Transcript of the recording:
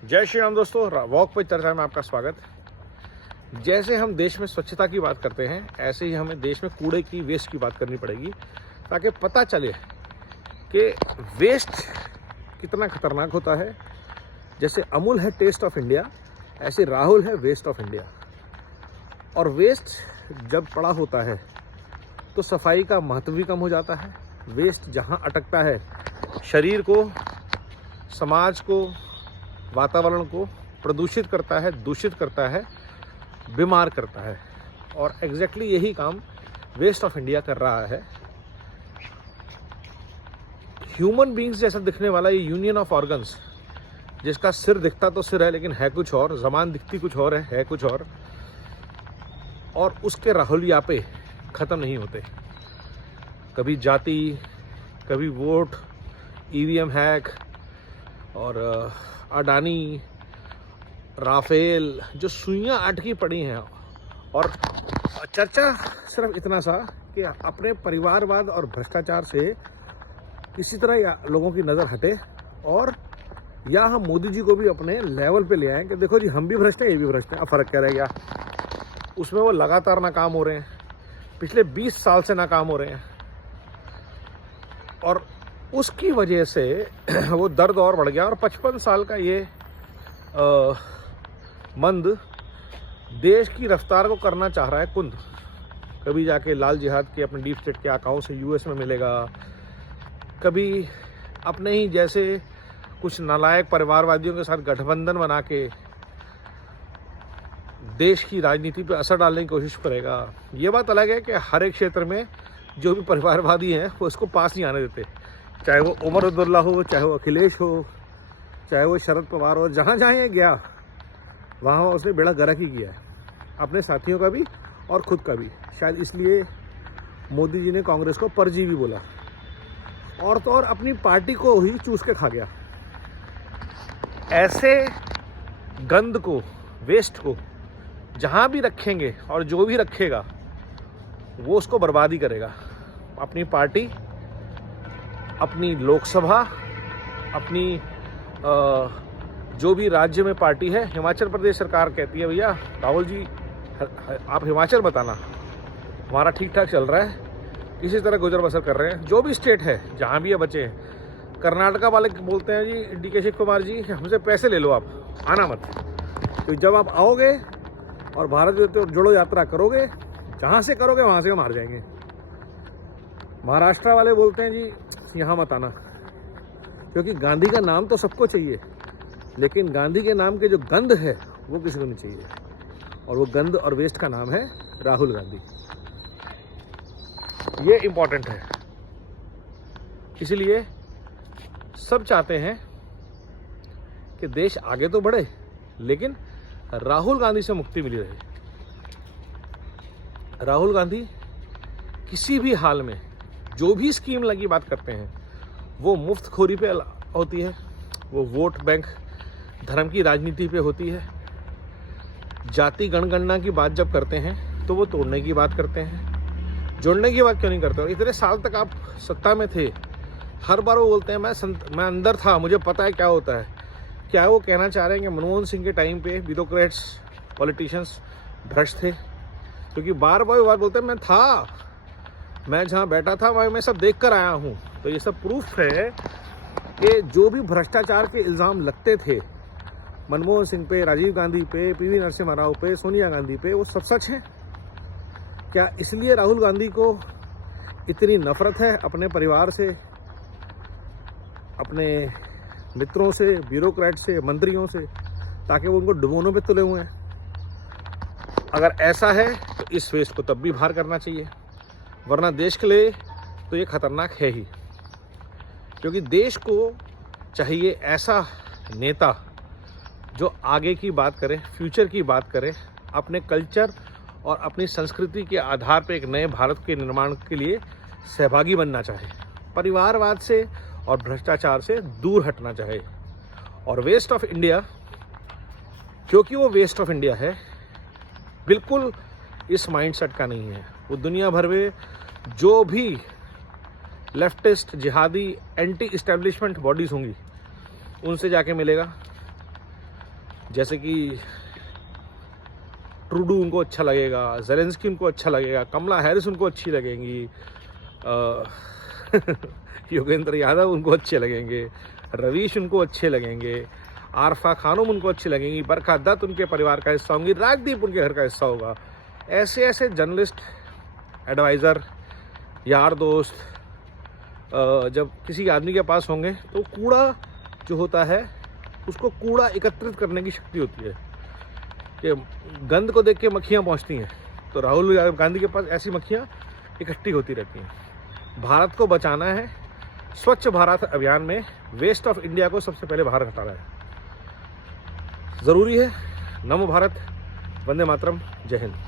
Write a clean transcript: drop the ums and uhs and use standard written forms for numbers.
जय श्री राम दोस्तों, वॉक पे चर्चा में आपका स्वागत। जैसे हम देश में स्वच्छता की बात करते हैं, ऐसे ही हमें देश में कूड़े की, वेस्ट की बात करनी पड़ेगी ताकि पता चले कि वेस्ट कितना खतरनाक होता है। जैसे अमूल है टेस्ट ऑफ इंडिया, ऐसे राहुल है वेस्ट ऑफ इंडिया। और वेस्ट जब पड़ा होता है तो सफाई का महत्व भी कम हो जाता है। वेस्ट जहाँ अटकता है, शरीर को, समाज को, वातावरण को प्रदूषित करता है, दूषित करता है, बीमार करता है। और एग्जैक्टली यही काम वेस्ट ऑफ इंडिया कर रहा है। ह्यूमन बींग्स जैसा दिखने वाला ये यूनियन ऑफ ऑर्गन्स, जिसका सिर दिखता तो सिर है लेकिन है कुछ और, ज़बान दिखती कुछ और है कुछ और उसके राहुलियापे ख़त्म नहीं होते। कभी जाति, कभी वोट, ईवीएम हैक और अडानी, राफेल, जो सुइयां अटकी पड़ी हैं। और चर्चा सिर्फ इतना सा कि अपने परिवारवाद और भ्रष्टाचार से किसी तरह लोगों की नज़र हटे और या हम मोदी जी को भी अपने लेवल पे ले आएं कि देखो जी, हम भी भ्रष्ट हैं, ये भी भ्रष्ट हैं, अब फ़र्क क्या रह गया। उसमें वो लगातार नाकाम हो रहे हैं, पिछले 20 साल से नाकाम हो रहे हैं। और उसकी वजह से वो दर्द और बढ़ गया। और 55 साल का ये मंद देश की रफ्तार को करना चाह रहा है कुंद। कभी जाके लाल जिहाद के अपने डीप स्टेट के आकाओं से यूएस में मिलेगा, कभी अपने ही जैसे कुछ नालायक परिवारवादियों के साथ गठबंधन बना के देश की राजनीति पे असर डालने की कोशिश करेगा। ये बात अलग है कि हर एक क्षेत्र में जो भी परिवारवादी हैं वो इसको पास नहीं आने देते, चाहे वो उमर अब्दुल्ला हो, चाहे वो अखिलेश हो, चाहे वो शरद पवार हो। जहाँ जहाँ ये गया वहाँ उसने बेड़ा गर्क ही किया है, अपने साथियों का भी और ख़ुद का भी। शायद इसलिए मोदी जी ने कांग्रेस को परजीवी बोला। और तो और अपनी पार्टी को ही चूस के खा गया। ऐसे गंद को, वेस्ट को जहाँ भी रखेंगे और जो भी रखेगा वो उसको बर्बाद ही करेगा। अपनी पार्टी, अपनी लोकसभा, अपनी जो भी राज्य में पार्टी है। हिमाचल प्रदेश सरकार कहती है, भैया राहुल जी आप हिमाचल बताना, हमारा ठीक ठाक चल रहा है, किसी तरह गुजर बसर कर रहे हैं। जो भी स्टेट है, जहाँ भी ये बचे हैं। कर्नाटका वाले बोलते हैं जी डीके शिव कुमार जी, हमसे पैसे ले लो, आप आना मत। तो जब आप आओगे और भारत जोड़ो यात्रा करोगे, जहाँ से करोगे वहाँ से हम हार जाएंगे। महाराष्ट्र वाले बोलते हैं जी यहाँ मत आना, क्योंकि गांधी का नाम तो सबको चाहिए, लेकिन गांधी के नाम के जो गंध है वो किसी को नहीं चाहिए। और वो गंध और वेस्ट का नाम है राहुल गांधी। ये इम्पोर्टेंट है। इसलिए सब चाहते हैं कि देश आगे तो बढ़े, लेकिन राहुल गांधी से मुक्ति मिली रहे। राहुल गांधी किसी भी हाल में जो भी स्कीम लगी बात करते हैं वो मुफ्तखोरी पे होती है, वो वोट बैंक धर्म की राजनीति पे होती है। जाति जनगणना की बात जब करते हैं तो वो तोड़ने की बात करते हैं, जोड़ने की बात क्यों नहीं करते। और इतने साल तक आप सत्ता में थे, हर बार वो बोलते हैं मैं अंदर था, मुझे पता है क्या होता है। क्या वो कहना चाह रहे हैं कि मनमोहन सिंह के टाइम पे ब्यूरोक्रेट्स, पॉलिटिशियंस भ्रष्ट थे? क्योंकि बार बार वो बात बोलते हैं मैं जहाँ बैठा था वहाँ मैं सब देख कर आया हूँ। तो ये सब प्रूफ है कि जो भी भ्रष्टाचार के इल्ज़ाम लगते थे मनमोहन सिंह पे, राजीव गांधी पे, पीवी नरसिम्हा राव पे, सोनिया गांधी पे, वो सब सच है। क्या इसलिए राहुल गांधी को इतनी नफरत है अपने परिवार से, अपने मित्रों से, ब्यूरोक्रेट से, मंत्रियों से, ताकि वो उनको डुबोनों पे तुले हुए हैं? अगर ऐसा है तो इस वेस्ट को तब भी बाहर करना चाहिए, वरना देश के लिए तो ये खतरनाक है ही। क्योंकि देश को चाहिए ऐसा नेता जो आगे की बात करे, फ्यूचर की बात करे, अपने कल्चर और अपनी संस्कृति के आधार पर एक नए भारत के निर्माण के लिए सहभागी बनना चाहे, परिवारवाद से और भ्रष्टाचार से दूर हटना चाहे। और वेस्ट ऑफ इंडिया, क्योंकि वो वेस्ट ऑफ इंडिया है, बिल्कुल इस माइंडसेट का नहीं है। वो दुनिया भर में जो भी लेफ्टिस्ट, जिहादी, एंटी इस्टेब्लिशमेंट बॉडीज़ होंगी उनसे जाके मिलेगा। जैसे कि ट्रूडो उनको अच्छा लगेगा, ज़ेलेंस्की उनको अच्छा लगेगा, कमला हैरिस उनको अच्छी लगेंगी, योगेंद्र यादव उनको अच्छे लगेंगे, रवीश उनको अच्छे लगेंगे, आरफा खानम उनको अच्छी लगेंगी, बरखा दत्त उनके परिवार का हिस्सा होंगी, राजदीप उनके घर का हिस्सा होगा। ऐसे ऐसे जर्नलिस्ट, एडवाइज़र, यार दोस्त जब किसी आदमी के पास होंगे तो कूड़ा जो होता है उसको कूड़ा एकत्रित करने की शक्ति होती है कि गंद को देख के मक्खियाँ पहुँचती हैं, तो राहुल गांधी के पास ऐसी मक्खियाँ इकट्ठी होती रहती हैं। भारत को बचाना है, स्वच्छ भारत अभियान में वेस्ट ऑफ इंडिया को सबसे पहले बाहर हटाना है, ज़रूरी है। नमो भारत, वंदे मातरम, जय हिंद।